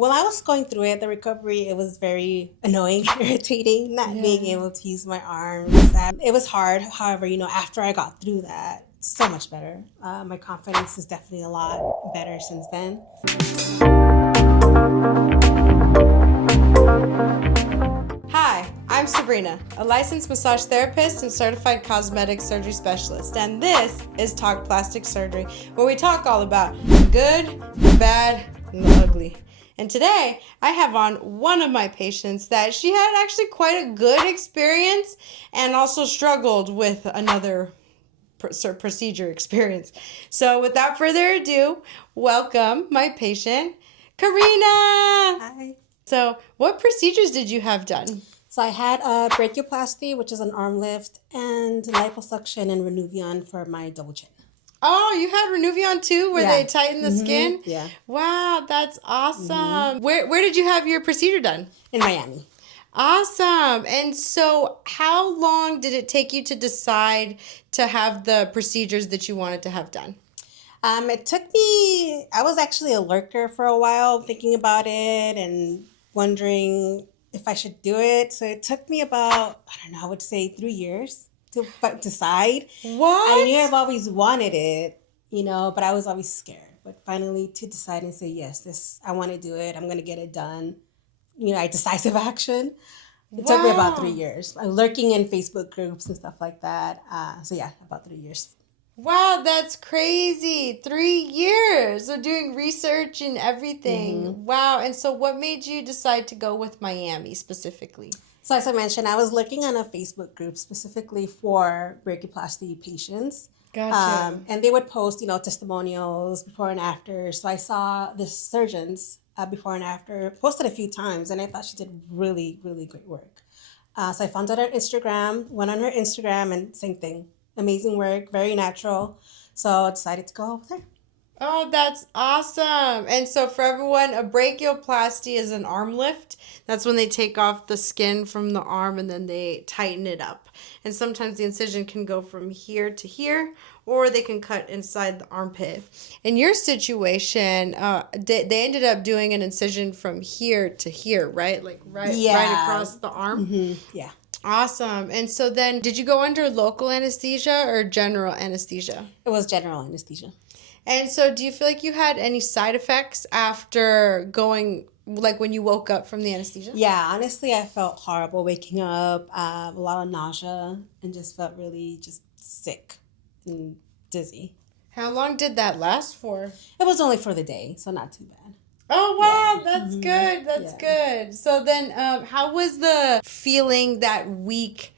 While I was going through it, the recovery, it was very annoying, irritating, not being able to use my arms. It was hard. However, after I got through that, so much better. My confidence is definitely a lot better since then. Hi, I'm Sabrina, a licensed massage therapist and certified cosmetic surgery specialist, and this is Talk Plastic Surgery, where we talk all about the good, the bad, and the ugly. And today, I have on one of my patients that she had actually quite a good experience and also struggled with another procedure experience. So without further ado, welcome my patient, Karina. Hi. So what procedures did you have done? So I had a brachioplasty, which is an arm lift, and liposuction and Renuvion for my double chin. Oh, you had Renuvion too, where they tighten the skin? Yeah. Wow, that's awesome. Where did you have your procedure done? In Miami. Awesome. And so how long did it take you to decide to have the procedures that you wanted to have done? It took me, I was actually a lurker for a while, thinking about it and wondering if I should do it. So it took me about, I don't know, I would say 3 years to decide. What? I knew I've always wanted it, but I was always scared. But finally to decide and say, yes, I want to do it. I'm going to get it done. Decisive action. It took me about 3 years. Lurking in Facebook groups and stuff like that. So yeah, about 3 years. Wow, that's crazy. 3 years. So doing research and everything. Wow. And so what made you decide to go with Miami specifically? So as I mentioned, I was looking on a Facebook group specifically for brachioplasty patients. Gotcha. And they would post, testimonials before and after. So I saw the surgeons before and after posted a few times, and I thought she did really, really great work. So I found out her Instagram, went on her Instagram, and same thing. Amazing work, very natural. So I decided to go there. Oh, that's awesome. And so for everyone, a brachioplasty is an arm lift. That's when they take off the skin from the arm and then they tighten it up. And sometimes the incision can go from here to here, or they can cut inside the armpit. In your situation, they ended up doing an incision from here to here, right? Like right across the arm? Yeah. Awesome. And so then did you go under local anesthesia or general anesthesia? It was general anesthesia. And so do you feel like you had any side effects after going, like when you woke up from the anesthesia? Yeah, honestly, I felt horrible waking up, a lot of nausea, and just felt really just sick and dizzy. How long did that last for? It was only for the day, so not too bad. Oh, wow. Yeah. That's good. That's good. So then how was the feeling that week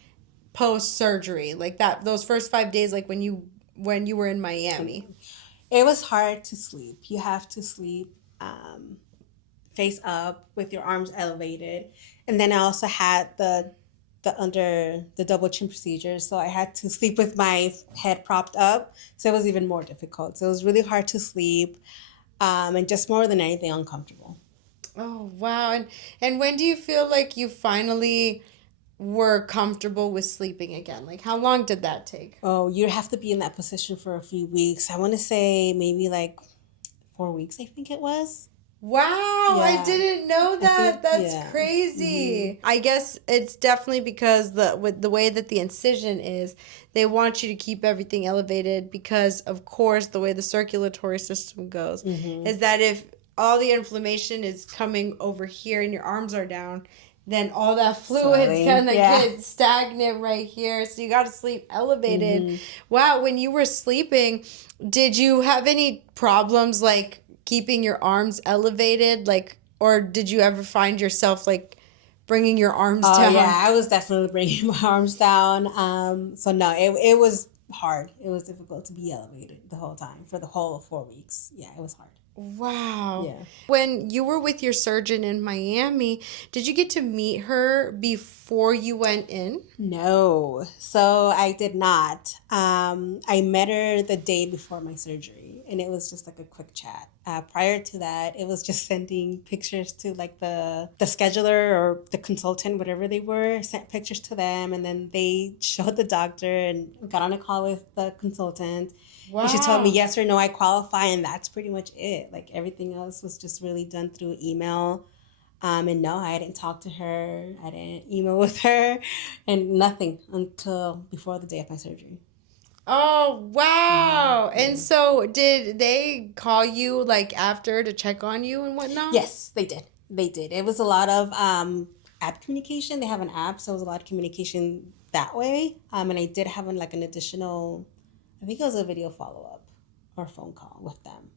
post-surgery? Like those first 5 days, like when you were in Miami? It was hard to sleep. You have to sleep face up with your arms elevated. And then I also had the under the double chin procedure. So I had to sleep with my head propped up. So it was even more difficult. So it was really hard to sleep and just more than anything uncomfortable. Oh, wow. And when do you feel like you finally were comfortable with sleeping again? Like how long did that take? Oh, you have to be in that position for a few weeks. I want to say maybe like 4 weeks, I think it was. Wow, Yeah. I didn't know that. That's crazy. I guess it's definitely because with the way that the incision is, they want you to keep everything elevated because, of course, the way the circulatory system goes is that if all the inflammation is coming over here and your arms are down, then all that fluid's gonna get stagnant right here. So you got to sleep elevated. Wow, when you were sleeping, did you have any problems like keeping your arms elevated, like, or did you ever find yourself like bringing your arms down? Yeah, I was definitely bringing my arms down. So no, it was hard. It was difficult to be elevated the whole time for the whole 4 weeks. Yeah, it was hard. Wow. Yeah. When you were with your surgeon in Miami, did you get to meet her before you went in? No, so I did not. I met her the day before my surgery, and it was just like a quick chat. Prior to that, it was just sending pictures to like the scheduler or the consultant, whatever they were, sent pictures to them, and then they showed the doctor and got on a call with the consultant. Wow. And she told me yes or no, I qualify, and that's pretty much it. Like everything else was just really done through email. And no, I didn't talk to her. I didn't email with her, and nothing until before the day of my surgery. Oh, wow. Mm-hmm. And so did they call you like after to check on you and whatnot? Yes, they did. They did. It was a lot of app communication. They have an app, so it was a lot of communication that way. And I did have like an additional, I think it was a video follow up or phone call with them.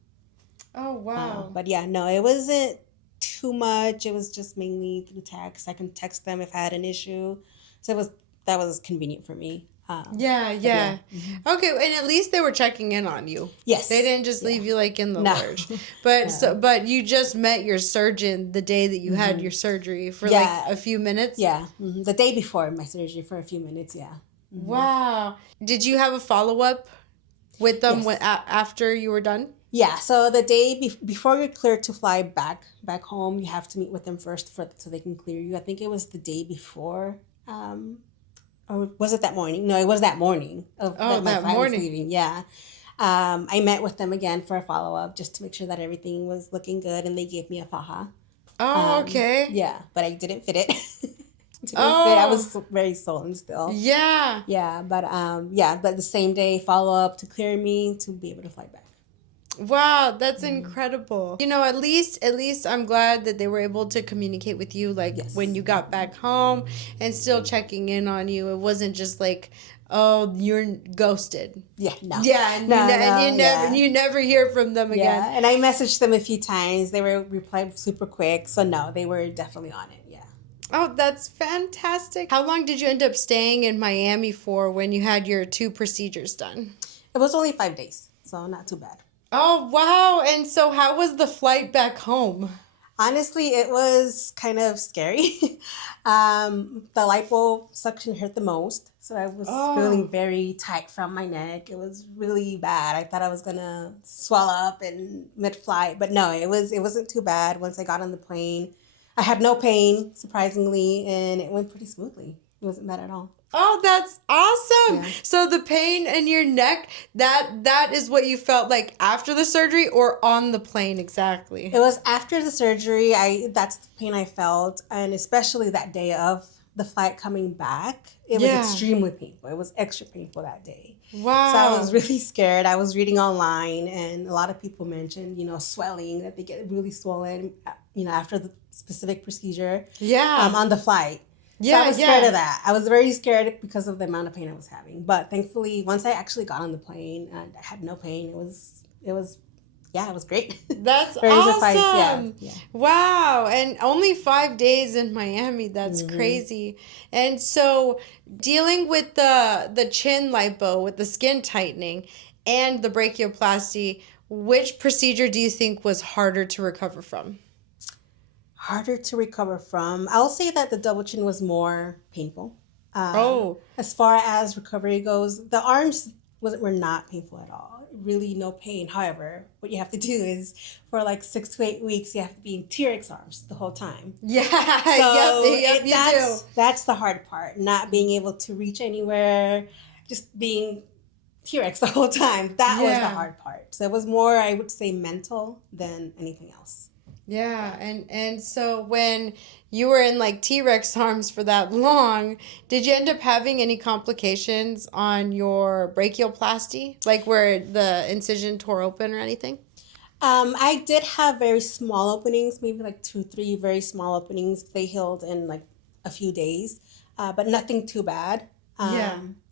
Oh, wow. But yeah, no, it wasn't too much. It was just mainly through text. I can text them if I had an issue, so that was convenient for me. Yeah. Mm-hmm. Okay, and at least they were checking in on you. Yes, They didn't just leave you like in the No. lurch. But No. but you just met your surgeon the day that you had your surgery for like a few minutes? Yeah, the day before my surgery for a few minutes, yeah. Mm-hmm. Wow. Did you have a follow-up with them Yes. after you were done? Yeah, so the day before you're cleared to fly back home, you have to meet with them first so they can clear you. I think it was the day before, or was it that morning? No, it was that morning of that my that flight morning. was leaving. Yeah, I met with them again for a follow up just to make sure that everything was looking good, and they gave me a faja. Oh, okay. Yeah, but I didn't fit it. Fit. Oh. I was very swollen still. Yeah. Yeah, but the same day follow up to clear me to be able to fly back. Wow, that's incredible. You know, at least I'm glad that they were able to communicate with you like when you got back home and still checking in on you. It wasn't just like, oh, you're ghosted. Yeah, no. Yeah, and you never hear from them again. Yeah, and I messaged them a few times. They were replied super quick. So no, they were definitely on it. Yeah. Oh, that's fantastic. How long did you end up staying in Miami for when you had your 2 procedures done? It was only 5 days, so not too bad. Oh, wow. And so how was the flight back home? Honestly, it was kind of scary. The lipo suction hurt the most. So I was feeling very tight from my neck. It was really bad. I thought I was gonna swell up in mid-flight, but no, it wasn't too bad. Once I got on the plane, I had no pain, surprisingly, and it went pretty smoothly. It wasn't bad at all. Oh, that's awesome. Yeah. So the pain in your neck, that is what you felt like after the surgery or on the plane exactly? It was after the surgery. That's the pain I felt, and especially that day of the flight coming back, it was extremely painful. It was extra painful that day. Wow. So I was really scared. I was reading online, and a lot of people mentioned, swelling, that they get really swollen, after the specific procedure. Yeah. On the flight. Yeah, so I was scared of that. I was very scared because of the amount of pain I was having. But thankfully, once I actually got on the plane, I had no pain. It was great. That's very awesome. Surprised. Yeah. Wow. And only 5 days in Miami. That's crazy. And so dealing with the chin lipo, with the skin tightening and the brachioplasty, which procedure do you think was harder to recover from? Harder to recover from. I'll say that the double chin was more painful. As far as recovery goes, the arms were not painful at all. Really no pain. However, what you have to do is for like 6 to 8 weeks, you have to be in T-Rex arms the whole time. Yeah, so you do. That's the hard part. Not being able to reach anywhere, just being T-Rex the whole time. That was the hard part. So it was more, I would say, mental than anything else. Yeah, and so when you were in like T-Rex arms for that long, did you end up having any complications on your brachioplasty? Like where the incision tore open or anything? I did have very small openings, maybe like 2, 3 very small openings. They healed in like a few days, but nothing too bad.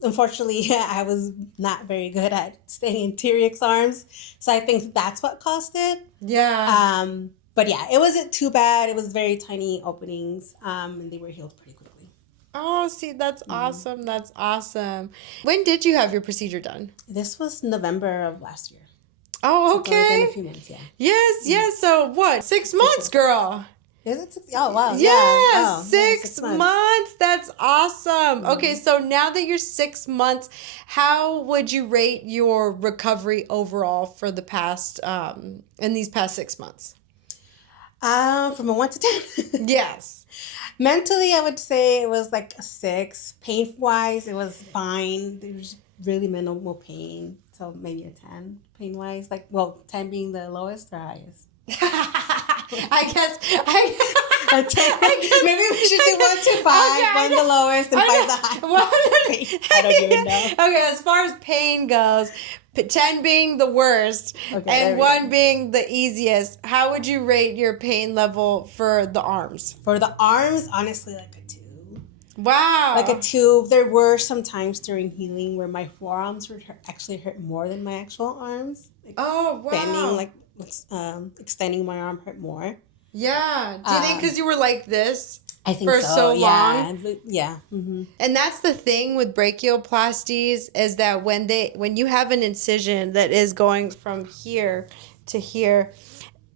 Unfortunately, I was not very good at staying in T-Rex arms, so I think that's what caused it. Yeah. But yeah, it wasn't too bad. It was very tiny openings, and they were healed pretty quickly. Oh, see, that's awesome. That's awesome. When did you have your procedure done? This was November of last year. Oh, so okay. It's only been a few months, yeah. Yes. So what? 6 months, girl. Is it 6? Oh, wow. Yeah, Oh, 6 months. That's awesome. Okay, so now that you're 6 months, how would you rate your recovery overall for the past, in these past 6 months? From a 1 to 10? Yes. Mentally, I would say it was like a 6. Pain-wise, it was fine. There was really minimal pain. So maybe a 10 pain wise. Like, well, 10 being the lowest or highest. I guess I guess Maybe we should do 1 to 5, okay, one the lowest and 5 the highest. I don't even know. Okay, as far as pain goes, 10 being the worst and 1 being the easiest, how would you rate your pain level for the arms? For the arms, honestly, like a 2. Wow. Like a 2. There were some times during healing where my forearms would actually hurt more than my actual arms. Like oh, wow. Bending, like extending my arm hurt more. Yeah. Do you think because you were like this? I think for so yeah. long? Yeah. Mm-hmm. And that's the thing with brachioplasties is that when you have an incision that is going from here to here,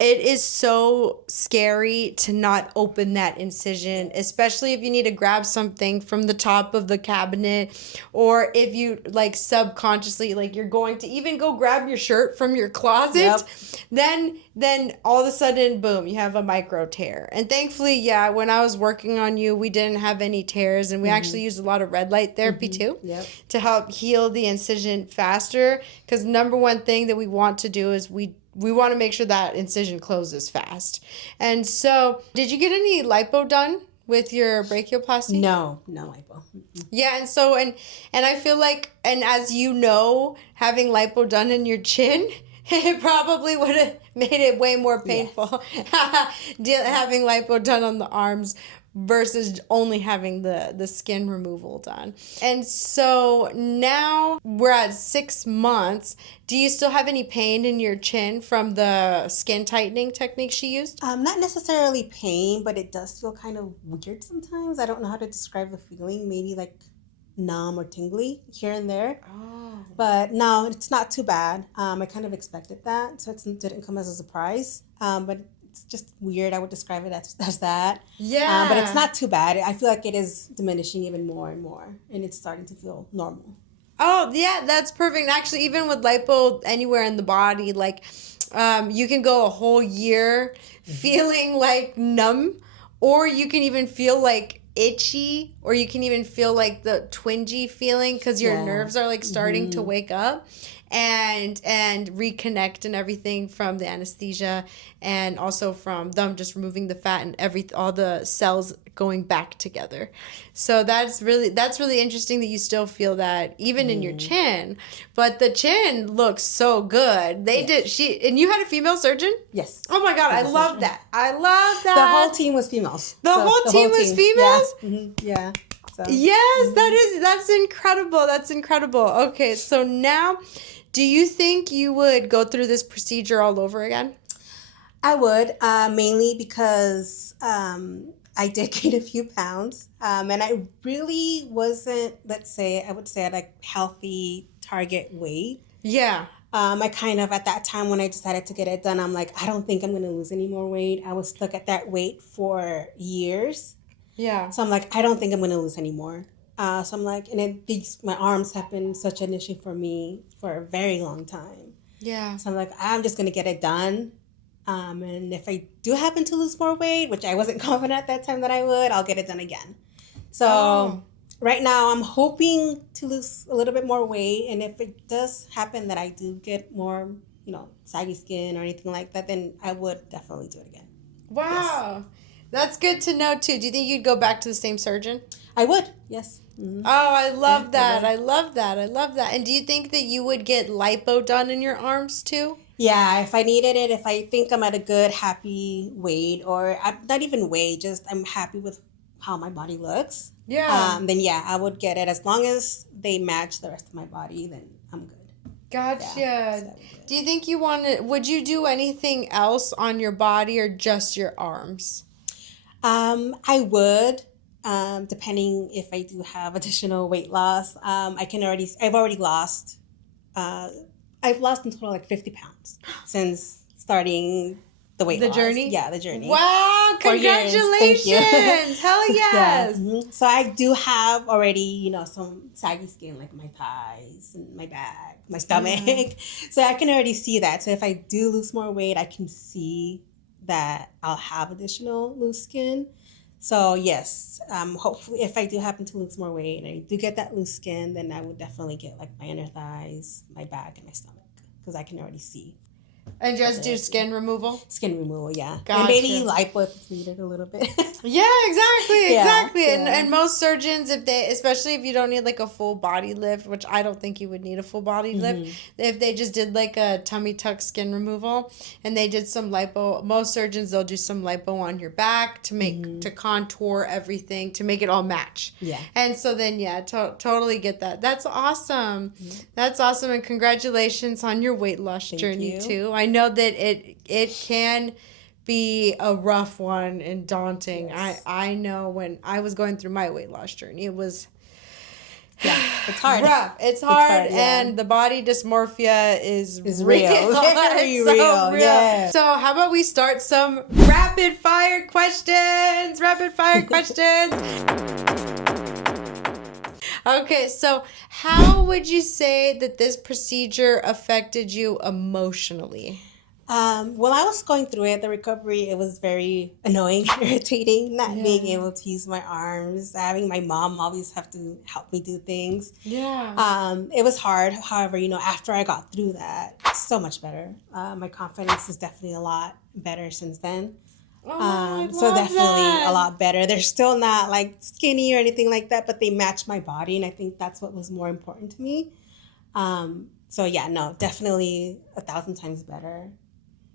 it is so scary to not open that incision, especially if you need to grab something from the top of the cabinet, or if you like subconsciously, like you're going to even go grab your shirt from your closet, then all of a sudden, boom, you have a micro tear. And thankfully, yeah, when I was working on you, we didn't have any tears, and we actually used a lot of red light therapy too to help heal the incision faster. Because number one thing that we want to do is we want to make sure that incision closes fast. And so, did you get any lipo done with your brachioplasty? No lipo. Mm-mm. Yeah, and so and I feel like, and as you know, having lipo done in your chin, it probably would have made it way more painful. Having lipo done on the arms versus only having the skin removal done. And so now we're at 6 months. Do you still have any pain in your chin from the skin tightening technique she used? Not necessarily pain, but it does feel kind of weird sometimes. I don't know how to describe the feeling. Maybe like numb or tingly here and there. Oh. But no, it's not too bad. I kind of expected that, so it didn't come as a surprise. But it's just weird. I would describe it as that. Yeah. But it's not too bad. I feel like it is diminishing even more and more, and it's starting to feel normal. Oh, yeah, that's perfect. Actually, even with lipo anywhere in the body, like you can go a whole year feeling like numb, or you can even feel like itchy, or you can even feel like the twingy feeling because your nerves are like starting to wake up and reconnect and everything from the anesthesia, and also from them just removing the fat and all the cells going back together. So that's really interesting that you still feel that even in your chin, but the chin looks so good. And you had a female surgeon? Yes. Oh my God, I love that. I love that. The whole team was females. The whole team was females? Yeah. Mm-hmm. Yeah. So. Yes, that's incredible. That's incredible. Okay, so now, do you think you would go through this procedure all over again? I would, mainly because I did gain a few pounds, and I really wasn't, I would say at a healthy target weight. Yeah. I kind of, at that time when I decided to get it done, I'm like, I don't think I'm going to lose any more weight. I was stuck at that weight for years. Yeah. So I'm like, I don't think I'm going to lose any more. So I'm like, and my arms have been such an issue for me for a very long time. Yeah. So I'm like, I'm just going to get it done. And if I do happen to lose more weight, which I wasn't confident at that time that I would, I'll get it done again. So right now I'm hoping to lose a little bit more weight. And if it does happen that I do get more, saggy skin or anything like that, then I would definitely do it again. Wow. Yes. That's good to know too. Do you think you'd go back to the same surgeon? I would, yes. Mm-hmm. Oh, I love that. I love that. I love that. And do you think that you would get lipo done in your arms too? Yeah, if I needed it, if I think I'm at a good, happy weight, or not even weight, just I'm happy with how my body looks. Yeah. Then yeah, I would get it. As long as they match the rest of my body, then I'm good. Gotcha. Yeah, so do you think would you do anything else on your body or just your arms? I would, depending if I do have additional weight loss. I've lost in total like 50 pounds since starting the weight loss. Journey? Yeah, the journey. Wow, congratulations. Hell yes. Yeah. Mm-hmm. So I do have already, some saggy skin like my thighs and my back, my stomach. Mm-hmm. So I can already see that. So if I do lose more weight, I can see that I'll have additional loose skin. So yes, hopefully if I do happen to lose more weight and I do get that loose skin, then I would definitely get like my inner thighs, my back, and my stomach because I can already see And a just do bit. skin removal? Skin removal, yeah. And maybe Gotcha. lipo if it's needed a little bit. Yeah, exactly, Yeah, exactly. yeah. And most surgeons, if they, especially if you don't need like a full body lift, which I don't think you would need a full body lift, if they just did like a tummy tuck skin removal and they did some lipo, most surgeons they'll do some lipo on your back to make to contour everything to make it all match. Yeah. And so then yeah, totally get that. That's awesome. That's awesome, and congratulations on your weight loss Thank journey you. too. I know that it can be a rough one and daunting. Yes. I know when I was going through my weight loss journey, it was it's hard. rough. It's hard, yeah. and the body dysmorphia is It's real. real. Very It's so real. Yeah. So how about we start some rapid fire questions? Rapid fire questions. Okay, so how would you say that this procedure affected you emotionally? While I was going through it, the recovery, it was very annoying, irritating, not being able to use my arms, having my mom always have to help me do things. Yeah. It was hard. However, after I got through that, it's so much better. My confidence is definitely a lot better since then. So definitely a lot better. They're still not like skinny or anything like that, but they match my body, and I think that's what was more important to me. So yeah, no, definitely 1,000 times better.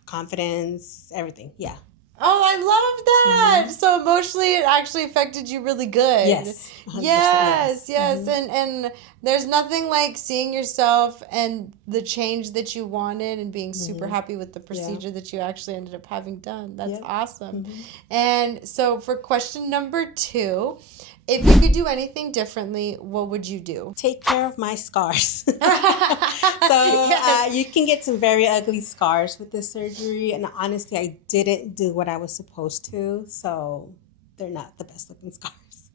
Confidence, everything. Yeah. Oh, I love that. So emotionally, it actually affected you really good. Yes. 100%, Yes. And there's nothing like seeing yourself and the change that you wanted and being super happy with the procedure that you actually ended up having done. That's awesome. And so for question number 2, if you could do anything differently, what would you do? Take care of my scars. You can get some very ugly scars with this surgery, and honestly, I didn't do what I was supposed to, so they're not the best looking scars.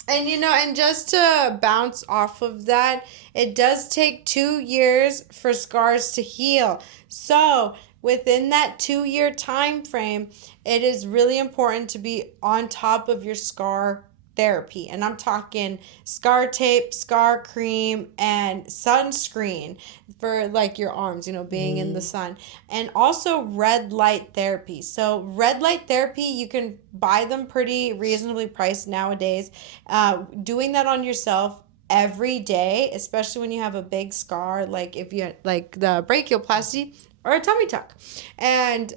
And and just to bounce off of that, it does take 2 years for scars to heal. So within that 2-year time frame, it is really important to be on top of your scar therapy. And I'm talking scar tape, scar cream, and sunscreen for like your arms, being in the sun. And also red light therapy. So red light therapy, you can buy them pretty reasonably priced nowadays. Doing that on yourself every day, especially when you have a big scar, like if you like the brachioplasty or a tummy tuck, and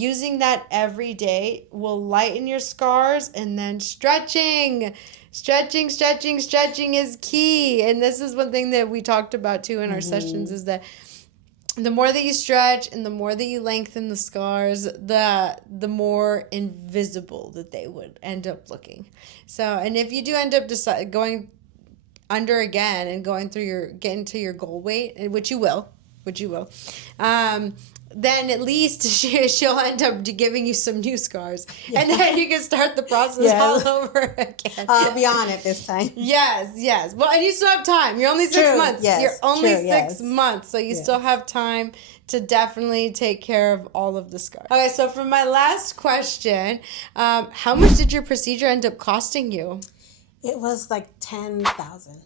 using that every day will lighten your scars. And then stretching is key. And this is one thing that we talked about too in our sessions, is that the more that you stretch and the more that you lengthen the scars, the more invisible that they would end up looking. So, and if you do end up going under again and getting to your goal weight, which you will, then at least she'll end up giving you some new scars. Yeah. And then you can start the process all over again. I'll be on it this time. Yes. Well, and you still have time. You're only 6 months. Yes. You're only 6 months. So you still have time to definitely take care of all of the scars. Okay, so for my last question, how much did your procedure end up costing you? It was like 10,000.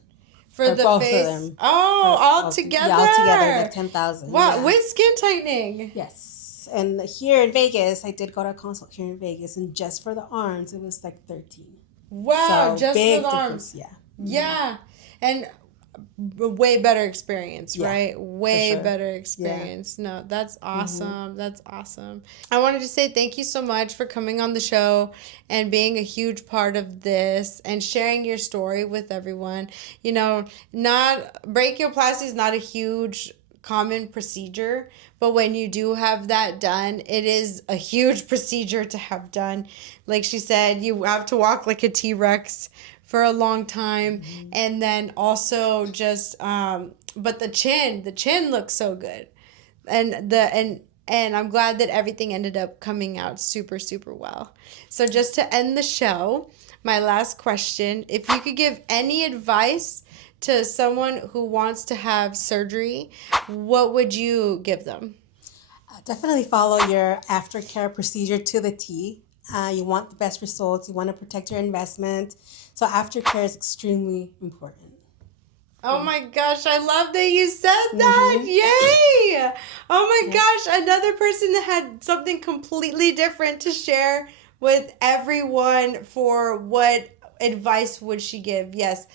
For the both face? of them. All together? Yeah, all together, like 10,000. Wow, yeah. with skin tightening? Yes. And here in Vegas, I did go to a consult here in Vegas, and just for the arms, it was like 13. Wow, so just big for the arms? Yeah. Yeah. And way better experience, right? Way better experience. Yeah. No, that's awesome. That's awesome. I wanted to say thank you so much for coming on the show and being a huge part of this and sharing your story with everyone. Brachioplasty is not a huge common procedure, but when you do have that done, it is a huge procedure to have done. Like she said, you have to walk like a T-Rex for a long time. And then also just but the chin looks so good. And I'm glad that everything ended up coming out super, super well. So just to end the show, my last question, if you could give any advice to someone who wants to have surgery, what would you give them? Definitely follow your aftercare procedure to the T. You want the best results. You want to protect your investment. So aftercare is extremely important. Oh my gosh, I love that you said that. Yay! Oh my gosh, another person that had something completely different to share with everyone for what advice would she give. Yes,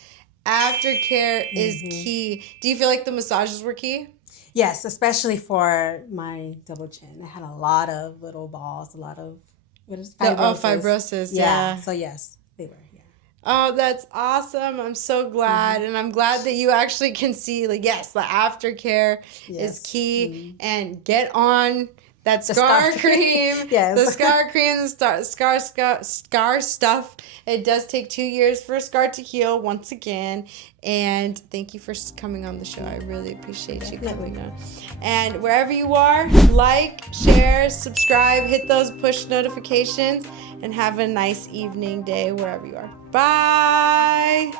aftercare is key. Do you feel like the massages were key? Yes, especially for my double chin. I had a lot of little balls, a lot of fibrosis. Fibrosis, yeah. So yes, they were. Yeah. Oh, that's awesome. I'm so glad. And I'm glad that you actually can see, like, yes, the aftercare is key. And get on that scar cream. Yes. The scar cream, the scar stuff. It does take 2 years for a scar to heal once again. And thank you for coming on the show. I really appreciate you coming on. And wherever you are, like, share, subscribe, hit those push notifications, and have a nice evening, day, wherever you are. Bye.